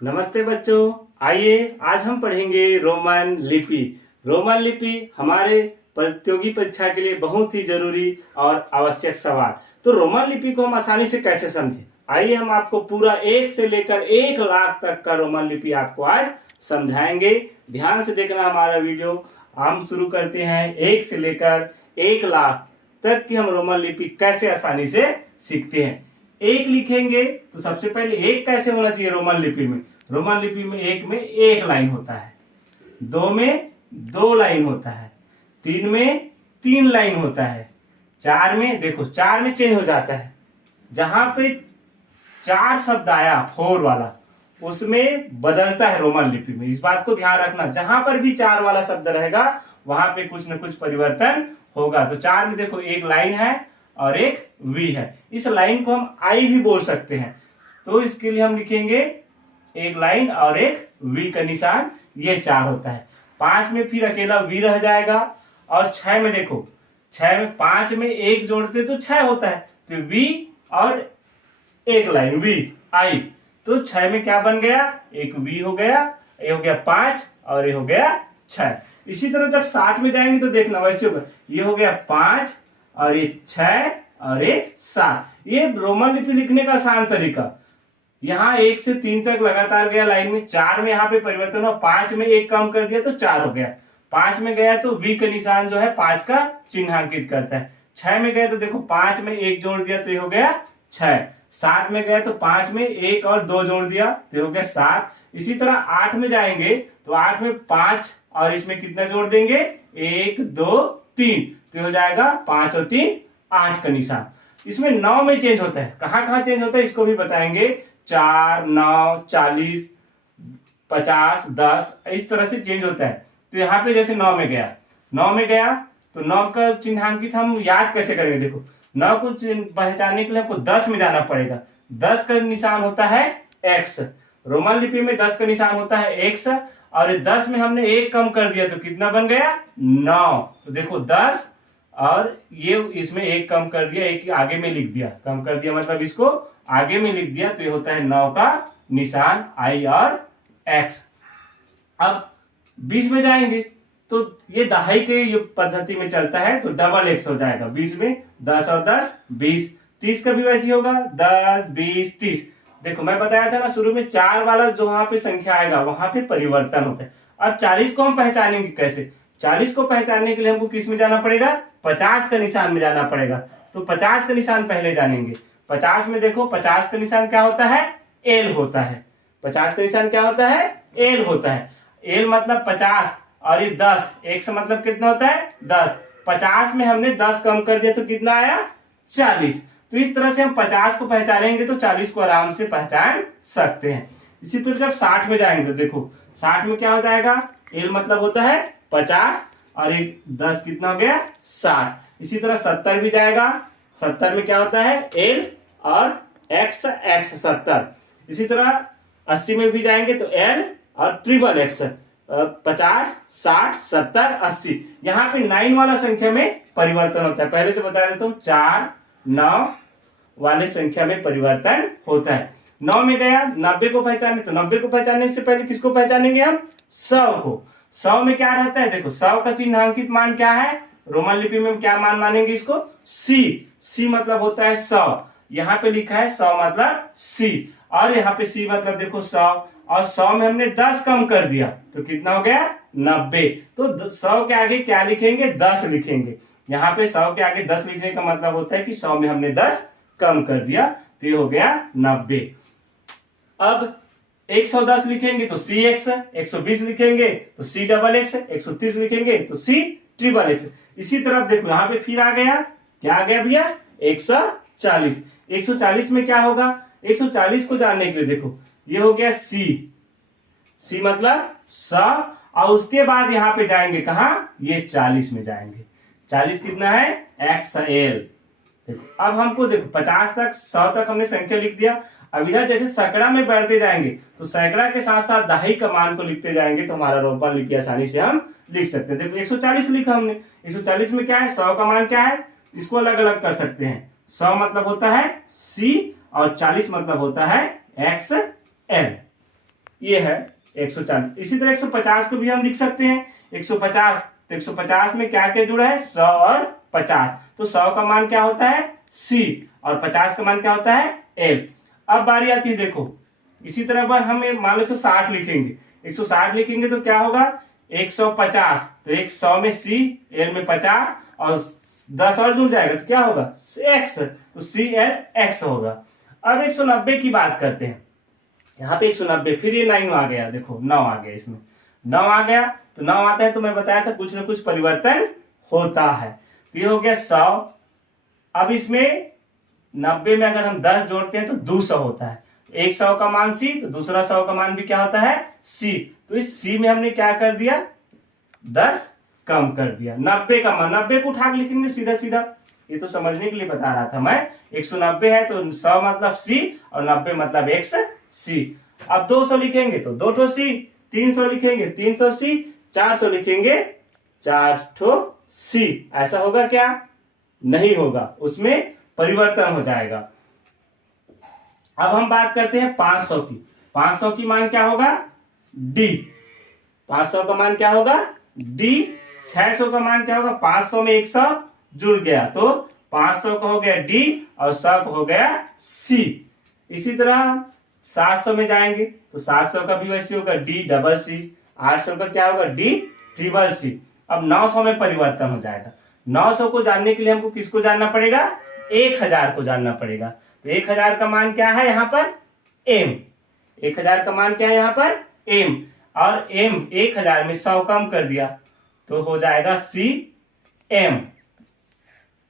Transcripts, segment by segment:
नमस्ते बच्चों, आइए आज हम पढ़ेंगे रोमन लिपि। रोमन लिपि हमारे प्रतियोगी परीक्षा के लिए बहुत ही जरूरी और आवश्यक सवाल। तो रोमन लिपि को हम आसानी से कैसे समझें, आइए हम आपको पूरा 1 से लेकर 1 लाख तक का रोमन लिपि आपको आज समझाएंगे। ध्यान से देखना हमारा वीडियो। हम शुरू करते हैं 1 से लेकर 1 लाख तक की हम रोमन लिपि कैसे आसानी से सीखते हैं। एक लिखेंगे तो सबसे पहले एक कैसे होना चाहिए रोमन लिपि में। रोमन लिपि में एक में 1 लाइन होता है, 2 में 2 लाइन होता है, 3 में 3 लाइन होता है, 4 में देखो 4 में चेंज हो जाता है। जहां पे 4 शब्द आया 4 वाला उसमें बदलता है रोमन लिपि में। इस बात को ध्यान रखना, जहां पर भी 4 वाला शब्द रहेगा वहां पे कुछ न कुछ परिवर्तन होगा। तो 4 में देखो 1 लाइन है और 1 वी है। इस लाइन को हम आई भी बोल सकते हैं। तो इसके लिए हम लिखेंगे 1 लाइन और 1 वी का निशान, ये 4 होता है। 5 में फिर अकेला वी रह जाएगा। और 6 में देखो 6 में 5 में 1 जोड़ते तो 6 होता है, तो वी और 1 लाइन वी आई। तो 6 में क्या बन गया, 1 वी हो गया, ये हो गया 5 और ये हो गया 6। इसी तरह जब 7 में जाएंगे तो देखना वैसे होगा, ये हो गया 5 और ये 6 और ये 7। ये रोमन लिपि लिखने का आसान तरीका। यहाँ 1 से 3 तक लगातार गया लाइन में, 4 में यहाँ पे परिवर्तन हुआ, 5 में 1 कम कर दिया तो 4 हो गया। 5 में गया तो वी का निशान जो है 5 का चिन्हांकित करता है। 6 में गया तो देखो 5 में 1 जोड़ दिया तो ये हो गया 6। 7 में गया तो 5 में 1 और 2 जोड़ दिया तो ये हो गया 7। इसी तरह 8 में जाएंगे तो 8 में 5 और इसमें कितना जोड़ देंगे, 1 2 3, तो हो जाएगा 5 और 3 8 का निशान। इसमें 9 में चेंज होता है, कहां कहां चेंज होता है इसको भी बताएंगे। 4 9 40 50 10 इस तरह से चेंज होता है। तो यहाँ पे जैसे 9 में गया, 9 में गया तो 9 का चिन्हांकित हम याद कैसे करेंगे। देखो 9 को पहचानने के लिए हमको 10 में जाना पड़ेगा। 10 का निशान होता है x। रोमन लिपि में 10 का निशान होता है x और 10 में हमने 1 कम कर दिया तो कितना बन गया, 9। तो देखो 10 और ये इसमें 1 कम कर दिया, 1 आगे में लिख दिया, कम कर दिया मतलब इसको आगे में लिख दिया, तो ये होता है 9 का निशान I और X। अब 20 में जाएंगे तो ये दहाई के युग पद्धति में चलता है, तो डबल x हो जाएगा। 20 में 10 और 10 20। 30 का भी वैसे होगा, 10 20 30। देखो मैं बताया था ना शुरू में 4 वाला जो वहां पे संख्या आएगा वहां पे परिवर्तन होता है। अब 40 को हम पहचानेंगे कैसे। 40 को पहचानने के लिए हमको किस में जाना पड़ेगा, 50 का निशान में जाना पड़ेगा। तो 50 का निशान पहले जानेंगे। 50 में देखो 50 का निशान क्या होता है, एल होता है। 50 का निशान क्या होता है, एल होता है। एल मतलब 50 और ये 10, एक से मतलब कितना होता है 10। 50 में हमने 10 कम कर दिया तो कितना आया, 40। तो इस तरह से हम 50 को पहचानेंगे तो 40 को आराम से पहचान सकते हैं। इसी तरह जब 60 में जाएंगे तो देखो 60 में क्या हो जाएगा, एल मतलब होता है 50 और एक 10 कितना हो गया 60। इसी तरह 70 भी जाएगा। 70 में क्या होता है, एल और एक्स 70। इसी तरह 80 में भी जाएंगे तो एल और ट्रिपल एक्स 50 60 70 80। यहाँ पे 9 वाला संख्या में परिवर्तन होता है। पहले से बता देता हूँ, 4 9 वाले संख्या में परिवर्तन होता है। 9 में गया 90 को पहचाने, तो 90 को पहचानने से पहले किसको पहचानेंगे हम, 100 को। 100 में क्या रहता है, देखो 100 का चिन्हांकित मान क्या है, रोमन लिपि में क्या मान मानेंगे इसको, सी मतलब होता है 100। यहाँ पे लिखा है 100 मतलब सी, और यहाँ पे सी मतलब देखो 100 और 100 में हमने 10 कम कर दिया तो कितना हो गया 90। तो 100 के आगे क्या लिखेंगे, 10 लिखेंगे। यहाँ पे 100 के आगे 10 लिखने का मतलब होता है कि 100 में हमने 10 कम कर दिया तो ये हो गया 90। अब 110 लिखेंगे तो सी एक्स, 120 लिखेंगे तो सी डबल एक्स, 130 लिखेंगे तो सी ट्रिपल एक्स। इसी तरह देखो यहाँ पे फिर आ गया, क्या आ गया भैया, 140। 140 में क्या होगा, 140 को जानने के लिए देखो ये हो गया सी मतलब 100 और उसके बाद यहाँ पे जाएंगे कहा, ये 40 में जाएंगे। 40 कितना है, एक्स एल। देखो अब हमको देखो 50 तक 100 तक हमने संख्या लिख दिया। अब इधर जैसे सैकड़ा में बढ़ते जाएंगे तो सैकड़ा के साथ साथ दहाई का मान को लिखते जाएंगे तो हमारा रोमन लिपि आसानी से हम लिख सकते हैं। देखो 140 लिखा हमने, 140 में क्या है, 100 का मान क्या है, इसको अलग अलग कर सकते हैं। 100 मतलब होता है सी और 40 मतलब होता है एक्स एल। ये है 140। इसी तरह 150 को भी हम लिख सकते हैं 150, तो 150 में क्या क्या जुड़ा है 100 और 50, तो 100 का मान क्या होता है C और 50 का मान क्या होता है L। अब बारी आती है देखो, इसी तरह पर हम मान लो 160 लिखेंगे, 160 लिखेंगे तो क्या होगा 150, तो 100 में C, L में 50 और 10 और जुड़ जाएगा तो क्या होगा X, तो CL X होगा। अब 190 की बात करते हैं, यहाँ पे 190, फिर ये 9 आ गया, देखो 9 आ गया, इसमें 9 आ गया, तो 9 आता है तो मैं बताया था कुछ ना कुछ परिवर्तन होता है, तो ये हो गया 100। अब इसमें 90 में अगर हम 10 जोड़ते हैं तो 200 होता है, एक 100 का मान C, तो दूसरा 100 का मान भी क्या होता है C, तो इस C में हमने क्या कर दिया 10 कम कर दिया। 90 का मान, 90 को उठा के लिखेंगे सीधा सीधा, ये तो समझने के लिए बता रहा था मैं। 190 है तो 100 मतलब C और 90 मतलब X C। अब 200 लिखेंगे तो 2 ठो C, 300 लिखेंगे 300 C, 400 लिखेंगे 4 ठो C। ऐसा होगा क्या? नहीं होगा, उसमें परिवर्तन हो जाएगा। अब हम बात करते हैं 500 की। 500 की मान क्या होगा D, 500 का मान क्या होगा D। 600 का मान क्या होगा, 500 में 100 जुड़ गया तो 500 का हो गया D और 100 का हो गया C। इसी तरह 700 में जाएंगे तो 700 का भी वैसे होगा D डबल C, 800 का क्या होगा D ट्रिपल C। अब 900 में परिवर्तन हो जाएगा। 900 को जानने के लिए हमको किसको जानना पड़ेगा 1000 को जानना पड़ेगा, तो 1000 का मान क्या है यहाँ पर M, 1000 का मान क्या है यहाँ पर M, और M 1000 में 100 कम कर दिया तो हो जाएगा CM।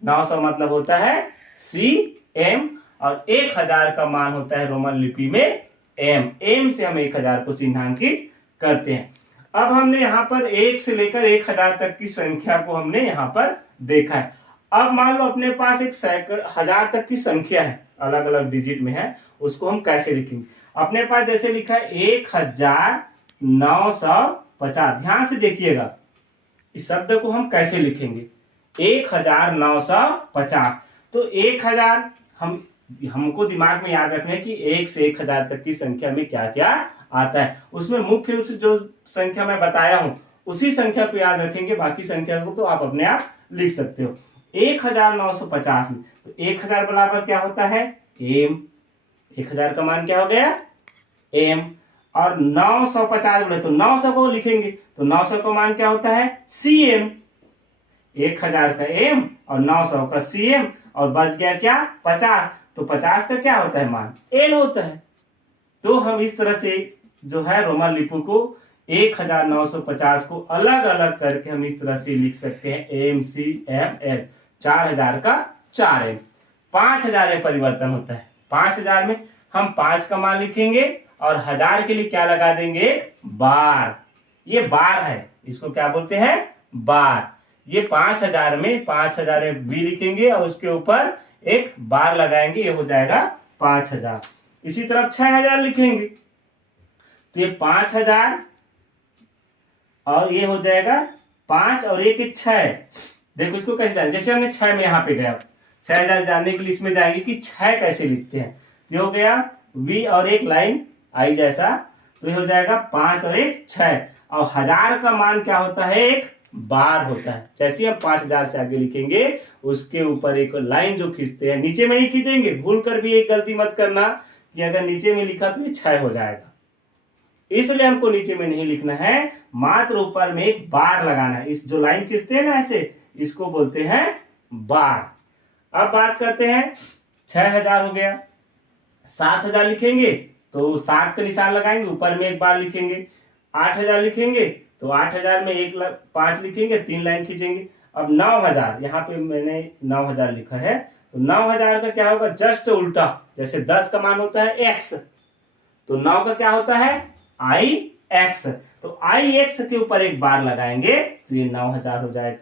900 मतलब होता है CM और 1000 का मान होता है रोमन लिपि में M। M से हम 1000 को चिन्हांकित करते हैं। अब हमने यहाँ पर 1 से लेकर 1000 तक की संख्या को हमने यहाँ पर देखा है। अब मान लो अपने पास एक सैकड़ों हजार तक की संख्या है, अलग अलग डिजिट में है, उसको हम कैसे लिखेंगे। अपने पास जैसे लिखा है 1950, ध्यान से देखिएगा इस शब्द को हम कैसे लिखेंगे 1950। तो 1000 हमको दिमाग में याद रखना है कि 1 से 1000 तक की संख्या में क्या क्या आता है, उसमें मुख्य रूप से जो संख्या मैं बताया हूं उसी संख्या को याद रखेंगे, बाकी संख्या को तो आप अपने आप लिख सकते हो। 1950 में तो 1000 बराबर क्या होता है M, 1000 का मान क्या हो गया M, और 950 बोले तो 900 को लिखेंगे तो 900 का मान क्या होता है CM, 1000 का M और 900 का CM, और बच गया क्या 50, तो 50 का क्या होता है मान L होता है। तो हम इस तरह से जो है रोमन लिपि को 1950 को अलग अलग करके हम इस तरह से लिख सकते हैं MCML। 4000 का 4M। 5000 में परिवर्तन होता है, 5000 में हम 5 का मान लिखेंगे और 1000 के लिए क्या लगा देंगे बार, ये बार है, इसको क्या बोलते हैं बार। ये 5000 में 5000 में B लिखेंगे और उसके ऊपर एक बार लगाएंगे, ये हो जाएगा 5000। इसी तरह 6000 लिखेंगे तो ये 5000 और ये हो जाएगा 5 और 1 6। देखो इसको कैसे जाने, जैसे हमने 6 में यहाँ पे गया 6000 जानने के लिए इसमें जाएंगे कि 6 कैसे लिखते हैं, ये हो गया V और एक लाइन आई जैसा, तो ये हो जाएगा 5 और 1 6, और 1000 का मान क्या होता है एक बार होता है। जैसे हम 5000 से आगे लिखेंगे उसके ऊपर एक लाइन जो खींचते हैं, नीचे में नहीं खींचेंगे, भूल कर भी एक गलती मत करना कि अगर नीचे में लिखा तो ये 6 हो जाएगा, इसलिए हमको नीचे में नहीं लिखना है, मात्र ऊपर में एक बार लगाना है। इस जो लाइन खींचते हैं ना ऐसे, इसको बोलते हैं बार। अब बात करते हैं 6000 हो गया, 7000 लिखेंगे तो 7 का निशान लगाएंगे, ऊपर में एक बार लिखेंगे। 8000 लिखेंगे तो 8000 में 5 लिखेंगे, 3 लाइन खींचेंगे। अब 9000, यहाँ पे मैंने 9000 लिखा है तो 9000 का क्या होगा जस्ट उल्टा, जैसे 10 का मान होता है x तो 9 का क्या होता है IX, तो IX के ऊपर एक बार लगाएंगे तो ये 9000 हो जाएगा।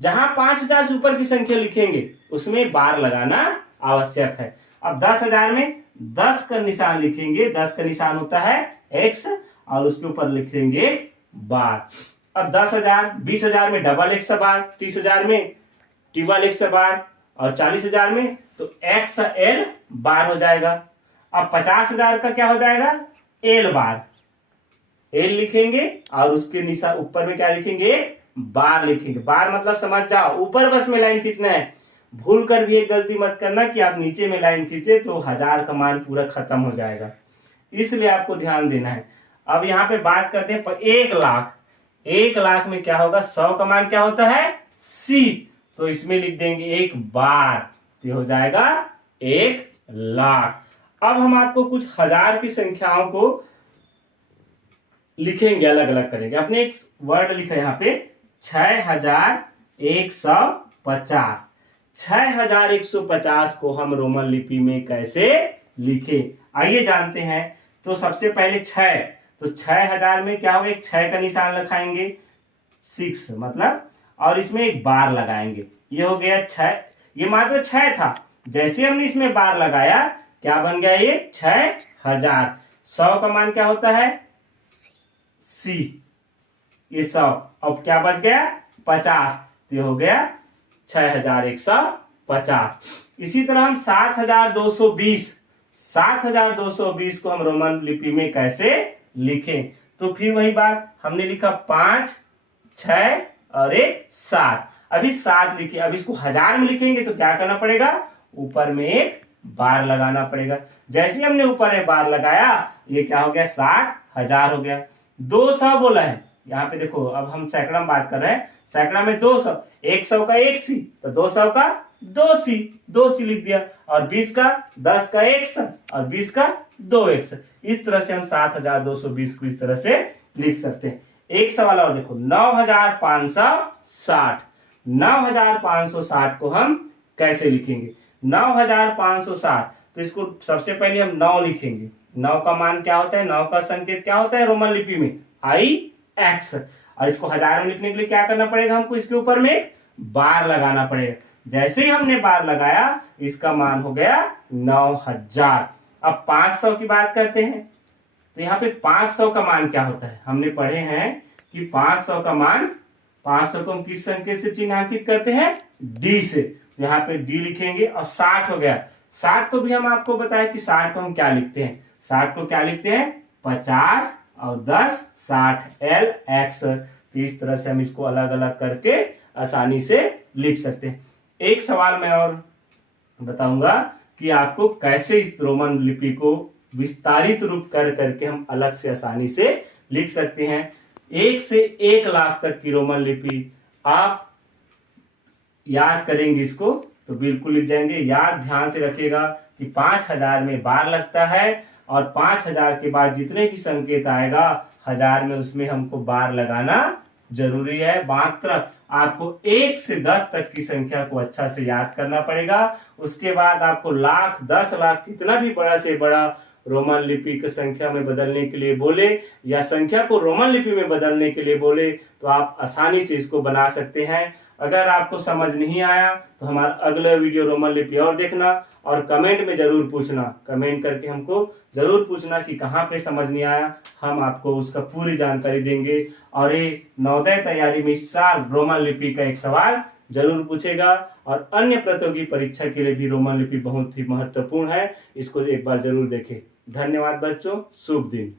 जहां 5000 से ऊपर की संख्या लिखेंगे उसमें बार लगाना आवश्यक है। अब 10000 में 10 का निशान लिखेंगे, 10 का निशान होता है X और उसके ऊपर लिखेंगे बार। अब 10000, 20000 में डबल X बार, 30000 में ट्रिपल X बार, और 40000 में तो XL बार हो जाएगा। अब 50000 का क्या हो जाएगा एल बार, एल लिखेंगे और उसके निशान ऊपर में क्या लिखेंगे, बार लिखेंगे। बार मतलब समझ जाओ, ऊपर बस में लाइन खींचना है। भूल कर भी एक गलती मत करना कि आप नीचे में लाइन खींचे तो 1000 का मान पूरा खत्म हो जाएगा, इसलिए आपको ध्यान देना है। अब यहाँ पे बात करते हैं 1 लाख। 1 लाख में क्या होगा, 100 का मान क्या होता है, सी, तो इसमें लिख देंगे 1 बार, तो हो जाएगा 1 लाख। अब हम आपको कुछ हजार की संख्याओं को लिखेंगे, अलग अलग करेंगे। अपने एक वर्ड लिखा यहाँ पे 6150। 6150 को हम रोमन लिपि में कैसे लिखें, आइए जानते हैं। तो सबसे पहले 6, तो 6000 में क्या होगा, एक 6 का निशान लगाएंगे, 6 मतलब, और इसमें एक बार लगाएंगे, ये हो गया 6। ये मात्र 6 था, जैसे हमने इसमें बार लगाया क्या बन गया, ये 6000। 100 का मान क्या होता है, सी, ये 100। अब क्या बच गया, 50, तो हो गया 6150। इसी तरह हम 7220, 7220 को हम रोमन लिपि में कैसे लिखें, तो फिर वही बात, हमने लिखा 5, 6 और 1 7। अभी 7 लिखे, अब इसको 1000 में लिखेंगे तो क्या करना पड़ेगा, ऊपर में एक बार लगाना पड़ेगा। जैसे हमने ऊपर में बार लगाया, ये क्या हो गया, 60,000 हो गया। 200 बोला है, यहाँ पे देखो, अब हम सैकड़ा में बात कर रहे हैं, सैकड़ा में 200, 100 का 1 सी, तो 200 का 2 सी, 2 सी लिख दिया, और 20 का 10 का 1 और 20 का 2 1। इस तरह से हम 7220 को इस तरह से लिख सकते हैं। एक सवाल और देखो, 9560। 9560 को हम कैसे लिखेंगे, 9560, तो इसको सबसे पहले हम 9 लिखेंगे। 9 का मान क्या होता है, 9 का संकेत क्या होता है रोमन लिपि में, IX। और इसको 1000 में लिखने के लिए क्या करना पड़ेगा, हमको इसके ऊपर में बार लगाना पड़ेगा। जैसे ही हमने बार लगाया, इसका मान हो गया 9000। अब 500 की बात करते हैं, तो यहाँ पे 500 का मान क्या होता है, हमने पढ़े हैं कि 500 का मान, 500 को हम किस संकेत से चिन्हांकित करते हैं, डी से, तो यहाँ पे डी लिखेंगे। और 60 हो गया, 60 को भी हम आपको बताएं कि 60 को हम क्या लिखते हैं, 60 को क्या लिखते हैं, 50 और 10 60 LX। तो इस तरह से हम इसको अलग अलग करके आसानी से लिख सकते हैं। एक सवाल मैं और बताऊंगा कि आपको कैसे इस रोमन लिपि को विस्तारित रूप कर करके हम अलग से आसानी से लिख सकते हैं। 1 से 1 लाख तक की रोमन लिपि आप याद करेंगे इसको तो बिल्कुल लिख जाएंगे। याद ध्यान से रखिएगा कि 5000 में बार लगता है, और 5000 के बाद जितने भी संकेत आएगा 1000 में, उसमें हमको बार लगाना जरूरी है। मात्र आपको 1 से 10 तक की संख्या को अच्छा से याद करना पड़ेगा। उसके बाद आपको लाख, 10 लाख, कितना भी बड़ा से बड़ा रोमन लिपि की संख्या में बदलने के लिए बोले, या संख्या को रोमन लिपि में बदलने के लिए बोले, तो आप आसानी से इसको बना सकते हैं। अगर आपको समझ नहीं आया तो हमारा अगला वीडियो रोमन लिपि और देखना, और कमेंट में जरूर पूछना, कमेंट करके हमको जरूर पूछना कि कहाँ पे समझ नहीं आया, हम आपको उसका पूरी जानकारी देंगे। और ये नवोदय तैयारी में इस साल रोमन लिपि का एक सवाल जरूर पूछेगा, और अन्य प्रतियोगी परीक्षा के लिए भी रोमन लिपि बहुत ही महत्वपूर्ण है, इसको एक बार जरूर देखें। धन्यवाद बच्चों, शुभ दिन।